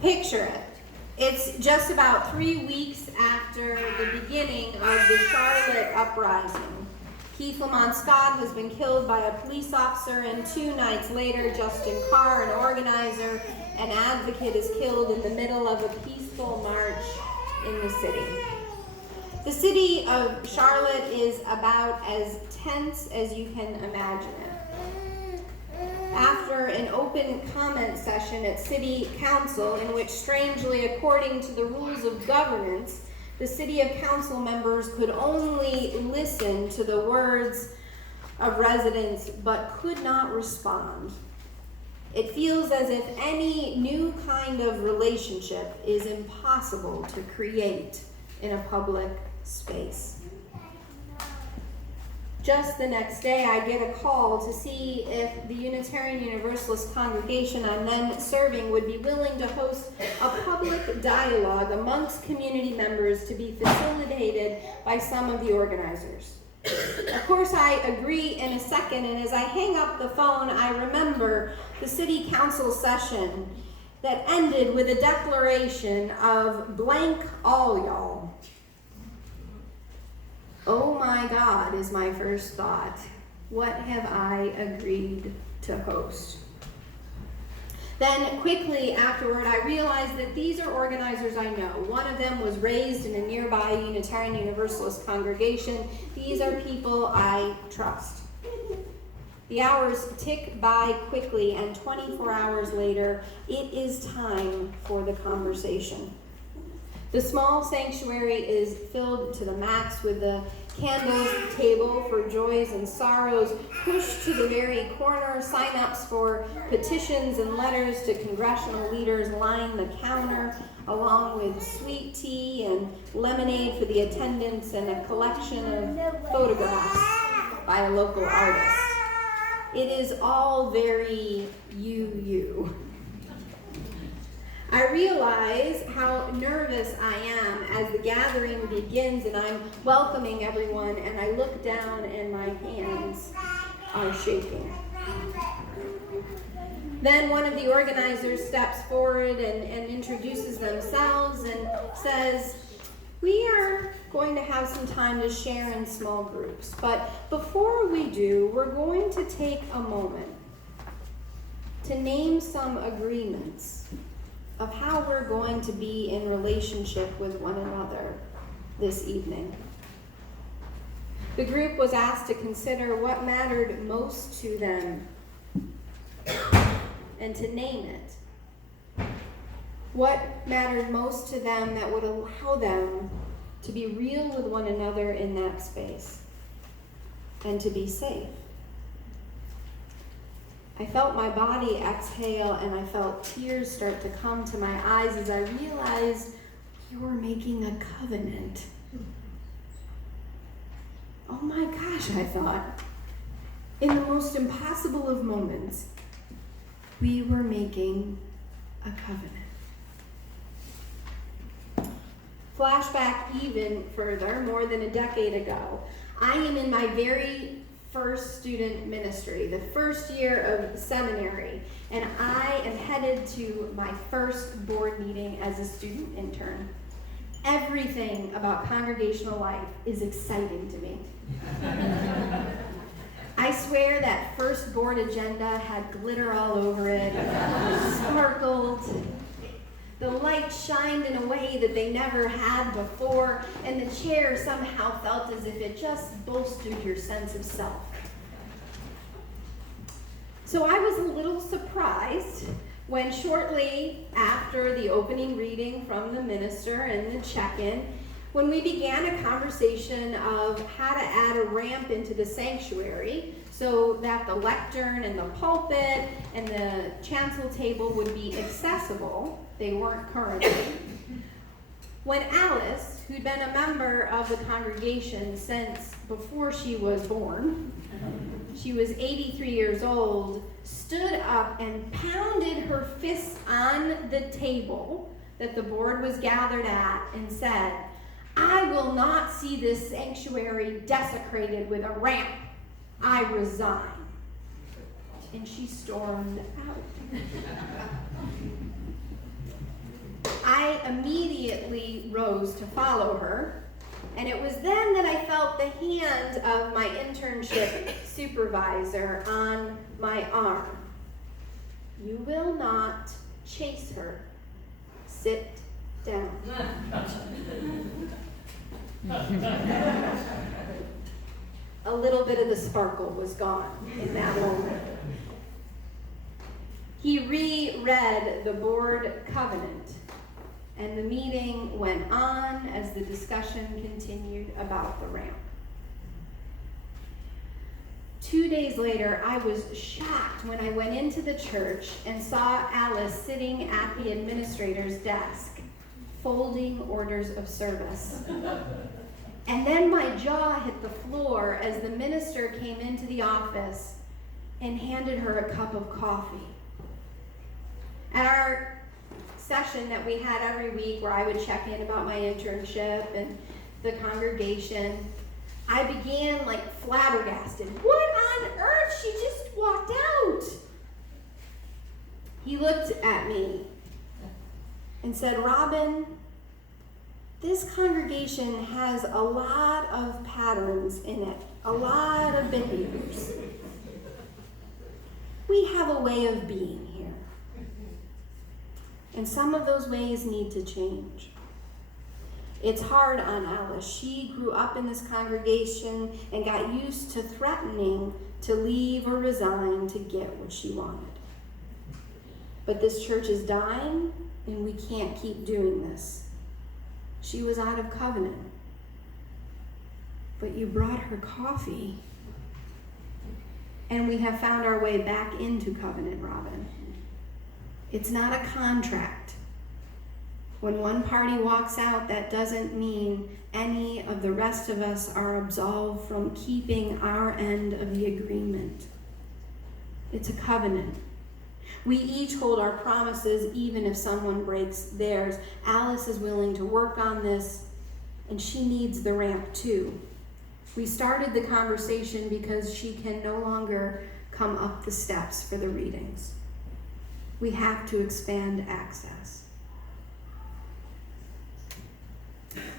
Picture it. It's just about 3 weeks after the beginning of the Charlotte uprising. Keith Lamont Scott has been killed by a police officer, and 2 nights later, Justin Carr, an organizer and advocate, is killed in the middle of a peaceful march in the city. The city of Charlotte is about as tense as you can imagine it. After an open comment session at City Council, in which, strangely, according to the rules of governance, the City of Council members could only listen to the words of residents but could not respond, it feels as if any new kind of relationship is impossible to create in a public space. Just the next day, I get a call to see if the Unitarian Universalist congregation I'm then serving would be willing to host a public dialogue amongst community members to be facilitated by some of the organizers. Of course, I agree in a second, and as I hang up the phone, I remember the city council session that ended with a declaration of blank all y'all. Oh my God, is my first thought. What have I agreed to host? Then quickly afterward, I realized that these are organizers I know. One of them was raised in a nearby Unitarian Universalist congregation. These are people I trust. The hours tick by quickly, and 24 hours later, it is time for the conversation. The small sanctuary is filled to the max with the candles table for joys and sorrows pushed to the very corner. Sign-ups for petitions and letters to congressional leaders line the counter, along with sweet tea and lemonade for the attendants and a collection of photographs by a local artist. It is all very you. I realize how nervous I am as the gathering begins and I'm welcoming everyone, and I look down and my hands are shaking. Then one of the organizers steps forward and introduces themselves and says, "We are going to have some time to share in small groups, but before we do, we're going to take a moment to name some agreements of how we're going to be in relationship with one another this evening." The group was asked to consider what mattered most to them and to name it. What mattered most to them that would allow them to be real with one another in that space and to be safe. I felt my body exhale, and I felt tears start to come to my eyes as I realized we were making a covenant. Oh my gosh, I thought. In the most impossible of moments, we were making a covenant. Flashback even further, more than a decade ago. I am in my very first student ministry, the first year of seminary, and I am headed to my first board meeting as a student intern. Everything about congregational life is exciting to me. I swear that first board agenda had glitter all over it, sparkled. The light shined in a way that they never had before, and the chair somehow felt as if it just bolstered your sense of self. So I was a little surprised when shortly after the opening reading from the minister and the check-in, when we began a conversation of how to add a ramp into the sanctuary so that the lectern and the pulpit and the chancel table would be accessible. They weren't currently. When Alice, who'd been a member of the congregation since before she was born, she was 83 years old, stood up and pounded her fist on the table that the board was gathered at and said, "I will not see this sanctuary desecrated with a ramp. I resign." And she stormed out. I immediately rose to follow her, and it was then that I felt the hand of my internship supervisor on my arm. "You will not chase her. Sit down." A little bit of the sparkle was gone in that moment. He reread the board covenant, and the meeting went on as the discussion continued about the ramp. 2 days later, I was shocked when I went into the church and saw Alice sitting at the administrator's desk, folding orders of service. And then my jaw hit the floor as the minister came into the office and handed her a cup of coffee. At our session that we had every week where I would check in about my internship and the congregation, I began like flabbergasted. "What on earth? She just walked out." He looked at me and said, "Robin, this congregation has a lot of patterns in it, a lot of behaviors. We have a way of being here. And some of those ways need to change. It's hard on Alice. She grew up in this congregation and got used to threatening to leave or resign to get what she wanted. But this church is dying, and we can't keep doing this. She was out of covenant. But you brought her coffee. And we have found our way back into covenant, Robin. It's not a contract. When one party walks out, that doesn't mean any of the rest of us are absolved from keeping our end of the agreement. It's a covenant. We each hold our promises even if someone breaks theirs. Alice is willing to work on this, and she needs the ramp too. We started the conversation because she can no longer come up the steps for the readings. We have to expand access.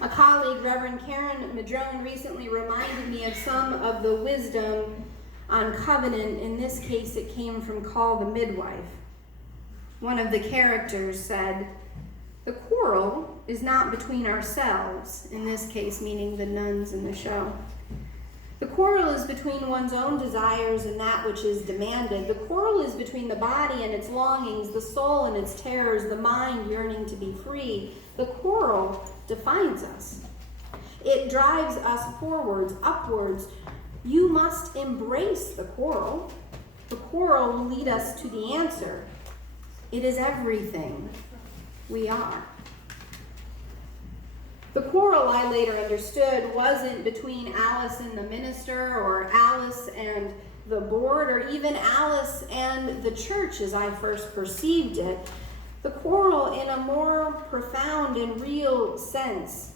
A colleague, Reverend Karen Madrone, recently reminded me of some of the wisdom on covenant. In this case, it came from Call the Midwife. One of the characters said, "The quarrel is not between ourselves," in this case meaning the nuns in the show. "The quarrel is between one's own desires and that which is demanded. The quarrel is between the body and its longings, the soul and its terrors, the mind yearning to be free. The quarrel defines us. It drives us forwards, upwards. You must embrace the quarrel. The quarrel will lead us to the answer. It is everything we are." The quarrel, I later understood, wasn't between Alice and the minister, or Alice and the board, or even Alice and the church as I first perceived it. The quarrel, in a more profound and real sense,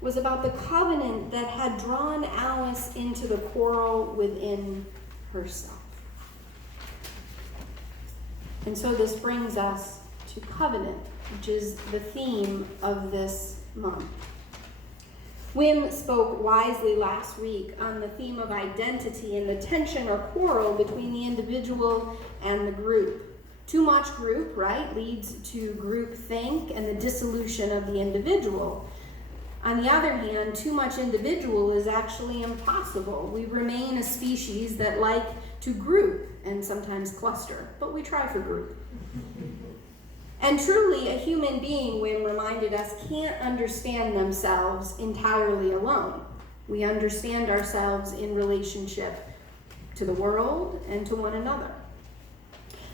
was about the covenant that had drawn Alice into the quarrel within herself. And so this brings us to covenant, which is the theme of this month. Wim spoke wisely last week on the theme of identity and the tension or quarrel between the individual and the group. Too much group, right, leads to groupthink and the dissolution of the individual. On the other hand, too much individual is actually impossible. We remain a species that like to group and sometimes cluster, but we try for group. And truly, a human being, Wim reminded us, can't understand themselves entirely alone. We understand ourselves in relationship to the world and to one another.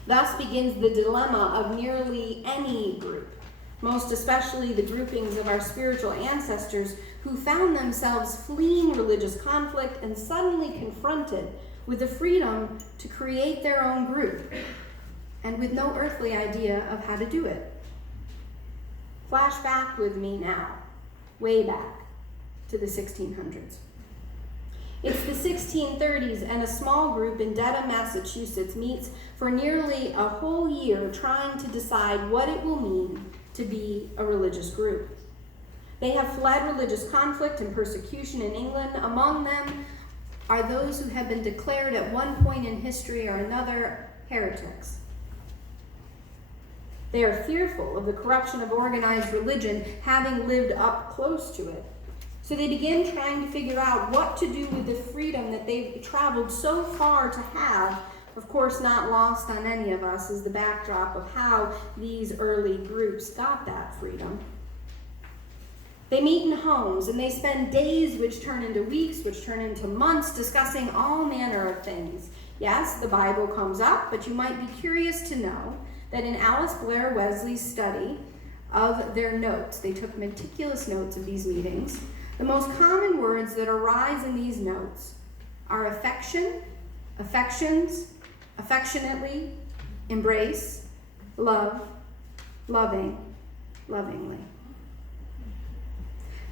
Thus begins the dilemma of nearly any group, most especially the groupings of our spiritual ancestors who found themselves fleeing religious conflict and suddenly confronted with the freedom to create their own group, and with no earthly idea of how to do it. Flash back with me now, way back to the 1600s. It's the 1630s, and a small group in Dedham, Massachusetts meets for nearly a whole year trying to decide what it will mean to be a religious group. They have fled religious conflict and persecution in England. Among them are those who have been declared at one point in history or another heretics. They are fearful of the corruption of organized religion, having lived up close to it. So they begin trying to figure out what to do with the freedom that they've traveled so far to have. Of course, not lost on any of us is the backdrop of how these early groups got that freedom. They meet in homes and they spend days which turn into weeks, which turn into months, discussing all manner of things. Yes, the Bible comes up, but you might be curious to know that in Alice Blair Wesley's study of their notes, they took meticulous notes of these meetings. The most common words that arise in these notes are affection, affections, affectionately, embrace, love, loving, lovingly.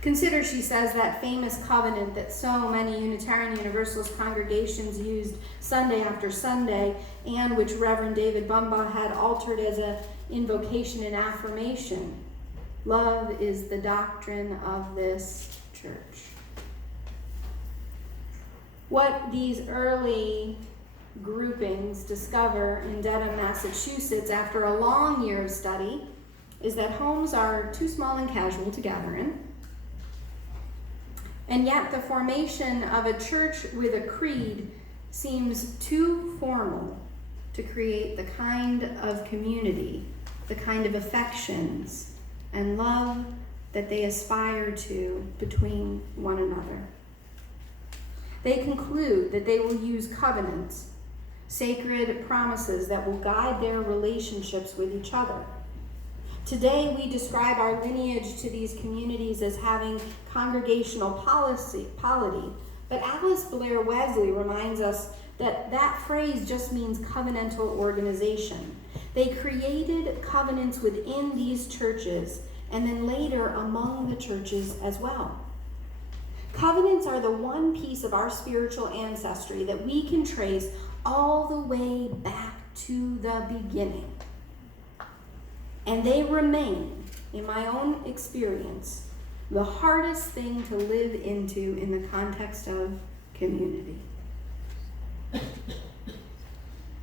Consider, she says, that famous covenant that so many Unitarian Universalist congregations used Sunday after Sunday, and which Reverend David Bumbaugh had altered as an invocation and affirmation. Love is the doctrine of this church. What these early groupings discover in Dedham, Massachusetts, after a long year of study, is that homes are too small and casual to gather in. And yet the formation of a church with a creed seems too formal to create the kind of community, the kind of affections and love that they aspire to between one another. They conclude that they will use covenants, sacred promises that will guide their relationships with each other. Today, we describe our lineage to these communities as having congregational polity, but Alice Blair Wesley reminds us that that phrase just means covenantal organization. They created covenants within these churches and then later among the churches as well. Covenants are the one piece of our spiritual ancestry that we can trace all the way back to the beginning. And they remain, in my own experience, the hardest thing to live into in the context of community.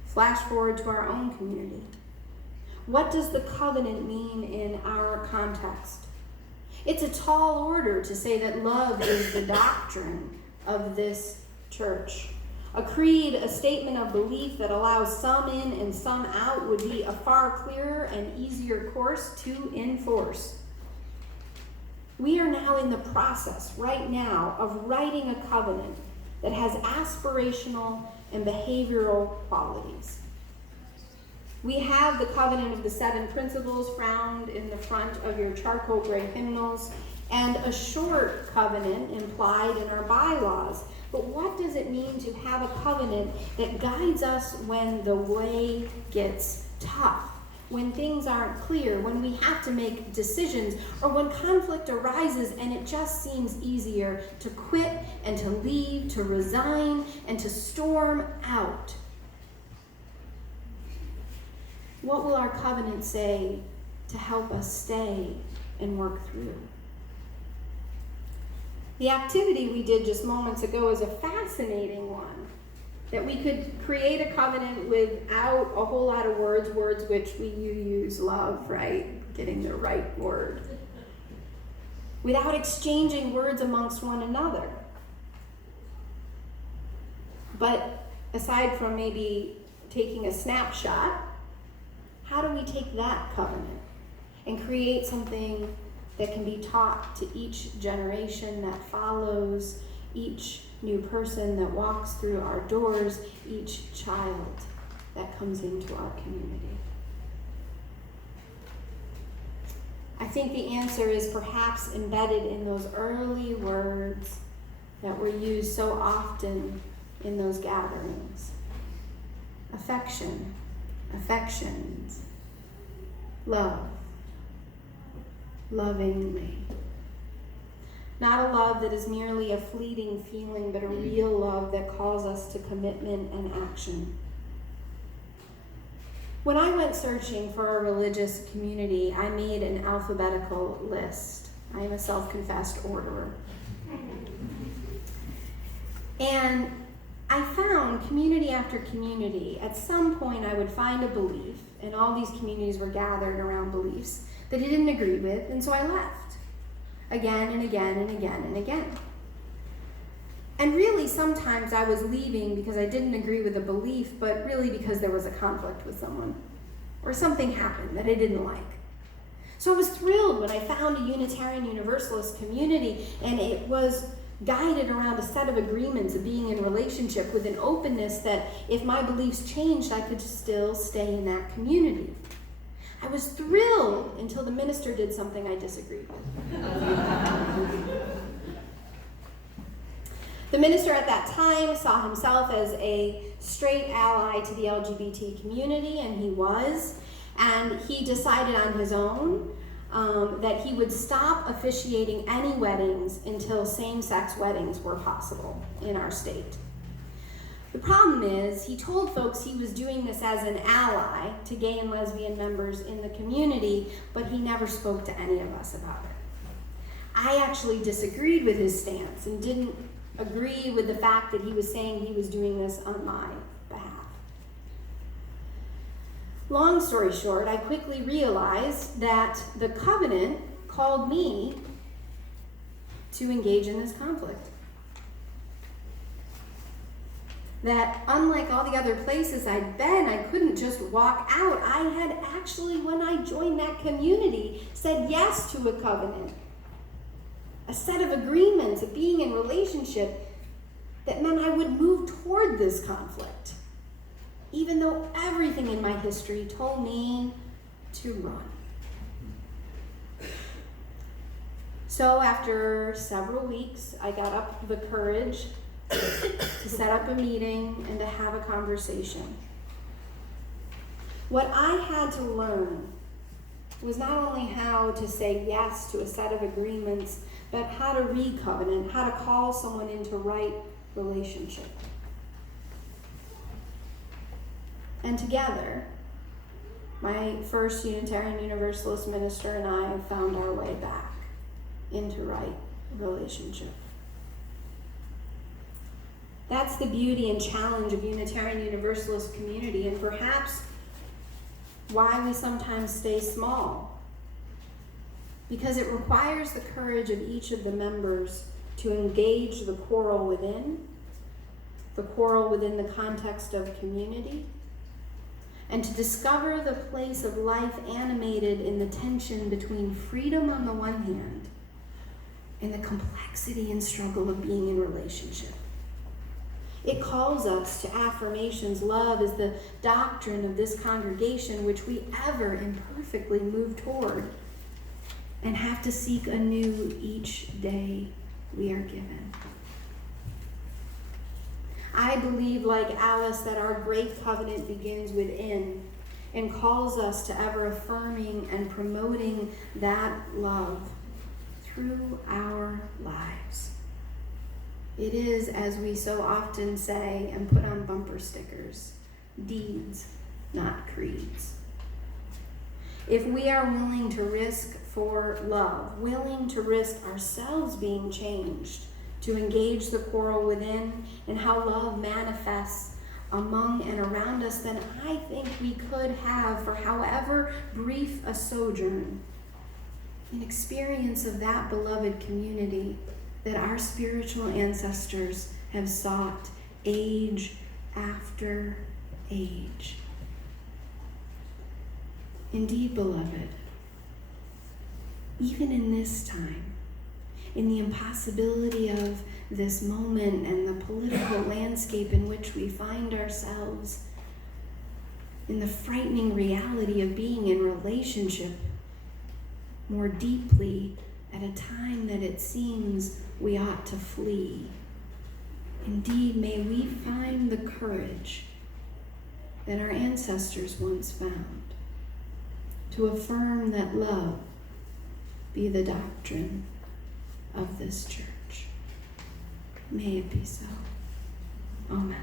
Flash forward to our own community. What does the covenant mean in our context? It's a tall order to say that love is the doctrine of this church. A creed, a statement of belief that allows some in and some out would be a far clearer and easier course to enforce. We are now in the process, right now, of writing a covenant that has aspirational and behavioral qualities. We have the covenant of the 7 principles found in the front of your charcoal gray hymnals, and a short covenant implied in our bylaws. But what does it mean to have a covenant that guides us when the way gets tough, when things aren't clear, when we have to make decisions, or when conflict arises and it just seems easier to quit and to leave, to resign, and to storm out? What will our covenant say to help us stay and work through? The activity we did just moments ago is a fascinating one, that we could create a covenant without a whole lot of words which you use, love, right? Getting the right word. Without exchanging words amongst one another. But aside from maybe taking a snapshot, how do we take that covenant and create something that can be taught to each generation that follows, each new person that walks through our doors, each child that comes into our community? I think the answer is perhaps embedded in those early words that were used so often in those gatherings. Affection, affections, love, lovingly. Not a love that is merely a fleeting feeling, but a real love that calls us to commitment and action. When I went searching for a religious community, I made an alphabetical list. I am a self-confessed orderer. And I found community after community. At some point, I would find a belief, and all these communities were gathered around beliefs that I didn't agree with, and so I left. Again and again and again and again. And really, sometimes I was leaving because I didn't agree with a belief, but really because there was a conflict with someone, or something happened that I didn't like. So I was thrilled when I found a Unitarian Universalist community, and it was guided around a set of agreements of being in relationship with an openness that if my beliefs changed, I could still stay in that community. I was thrilled until the minister did something I disagreed with. The minister at that time saw himself as a straight ally to the LGBT community, and he was, and he decided on his own that he would stop officiating any weddings until same-sex weddings were possible in our state. The problem is, he told folks he was doing this as an ally to gay and lesbian members in the community, but he never spoke to any of us about it. I actually disagreed with his stance and didn't agree with the fact that he was saying he was doing this on my behalf. Long story short, I quickly realized that the covenant called me to engage in this conflict. That unlike all the other places I'd been, I couldn't just walk out. I had actually, when I joined that community, said yes to a covenant. A set of agreements of being in relationship that meant I would move toward this conflict, even though everything in my history told me to run. So after several weeks, I got up the courage to set up a meeting and to have a conversation. What I had to learn was not only how to say yes to a set of agreements, but how to re-covenant, how to call someone into right relationship. And together, my first Unitarian Universalist minister and I found our way back into right relationship. That's the beauty and challenge of Unitarian Universalist community, and perhaps why we sometimes stay small. Because it requires the courage of each of the members to engage the quarrel within the context of community, and to discover the place of life animated in the tension between freedom on the one hand and the complexity and struggle of being in relationship. It calls us to affirmations. Love is the doctrine of this congregation which we ever imperfectly move toward and have to seek anew each day we are given. I believe, like Alice, that our great covenant begins within and calls us to ever affirming and promoting that love through our lives. It is, as we so often say and put on bumper stickers, deeds, not creeds. If we are willing to risk for love, willing to risk ourselves being changed, to engage the quarrel within and how love manifests among and around us, then I think we could have, for however brief a sojourn, an experience of that beloved community that our spiritual ancestors have sought age after age. Indeed, beloved, even in this time, in the impossibility of this moment and the political landscape in which we find ourselves, in the frightening reality of being in relationship more deeply at a time that it seems we ought to flee. Indeed, may we find the courage that our ancestors once found to affirm that love be the doctrine of this church. May it be so. Amen.